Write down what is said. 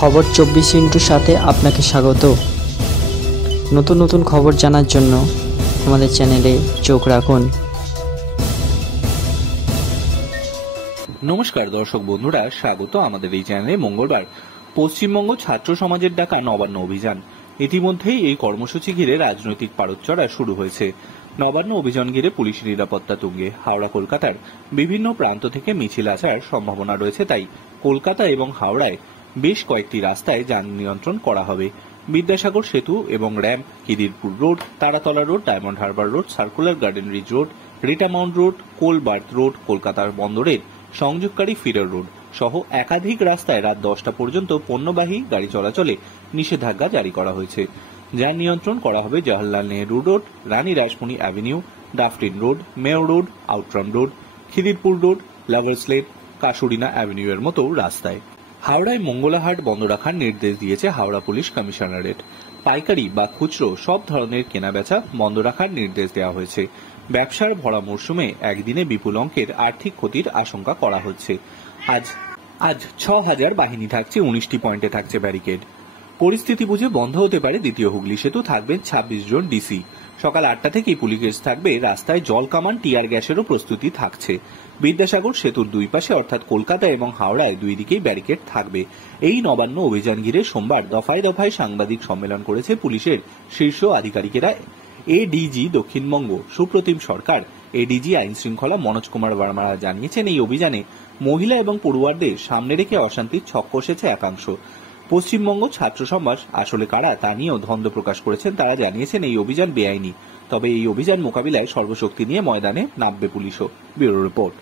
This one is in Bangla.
খবর 24 সাথে আপনাকে স্বাগত। নতুন নতুন খবর জানার জন্য আমাদের চ্যানেলে চোখ রাখুন। নমস্কার দর্শক বন্ধুরা, স্বাগত আমাদের এই চ্যানেলে। মঙ্গলবার পশ্চিমবঙ্গ ছাত্র সমাজের ডাকা নবান্ন অভিযান। ইতিমধ্যেই এই কর্মসূচি ঘিরে রাজনৈতিক পারদচড়া শুরু হয়েছে। নবান্ন অভিযান ঘিরে পুলিশ নিরাপত্তা তুঙ্গে। হাওড়া কলকাতার বিভিন্ন প্রান্ত থেকে মিছিল আসার সম্ভাবনা রয়েছে, তাই কলকাতা এবং হাওড়ায় বেশ কয়েকটি রাস্তায় যান নিয়ন্ত্রণ করা হবে। বিদ্যাসাগর সেতু এবং ramp, Khidirpur Road, Taratala Road, Diamond Harbour Road, Circular Garden Reach Road, Rita Mount Road, Coal Berth Road, কলকাতার বন্দরের সংযোগকারী ফিডার রোড সহ একাধিক রাস্তায় রাত 10টা পর্যন্ত পণ্যবাহী গাড়ি চলাচলে নিষেধাজ্ঞা জারি করা হয়েছে। যান নিয়ন্ত্রণ করা হবে Jawaharlal Nehru Road, Rani Rashmoni Avenue, Dufferin Road, Mayo Road, Outram Road, Khidirpur Road, Lovers Lane, Casuarina Avenue এর মতো রাস্তায়। হাওড়ায় মঙ্গলাহাট বন্ধ রাখার নির্দেশ দিয়েছে হাওড়া পুলিশ কমিশনারেট। পাইকারি বা খুচরো সব ধরনের কেনাবেচা বন্ধ রাখার নির্দেশ দেওয়া হয়েছে। ব্যবসার ভরা মরশুমে একদিনে বিপুল অঙ্কের আর্থিক ক্ষতির আশঙ্কা করা হচ্ছে। আজ 6000 বাহিনী থাকছে, 19টি পয়েন্টে থাকছে ব্যারিকেড। পরিস্থিতি বুঝে বন্ধ হতে পারে দ্বিতীয় হুগলি সেতু, থাকবেন 26 জন ডিসি। সকাল 8টা থেকেই পুলিশ থাকবে রাস্তায়, জল কামান, টিয়ার গ্যাসেরও প্রস্তুতি থাকছে। বিদ্যাসাগর সেতুর দুই পাশে অর্থাৎ কলকাতা এবং হাওড়ায় দুই দিকেই ব্যারিকেড থাকবে। এই নবান্ন অভিযান ঘিরে সোমবার দফায় দফায় সাংবাদিক সম্মেলন করেছে পুলিশের শীর্ষ আধিকারিকেরা। এডিজি দক্ষিণবঙ্গ সুপ্রতিম সরকার, এডিজি আইন শৃঙ্খলা মনোজ কুমার বর্মারা জানিয়েছেন, এই অভিযানে মহিলা এবং পড়ুয়ারদের সামনে রেখে অশান্তির ছক কষেছে একাংশ। পশ্চিমবঙ্গ ছাত্র সমাজ আসলে কারা তা নিয়েও দ্বন্দ্ব প্রকাশ করেছেন। তারা জানিয়েছেন এই অভিযান বেআইনি, তবে এই অভিযান মোকাবিলায় সর্বশক্তি নিয়ে ময়দানে নামবে পুলিশও। Bureau report.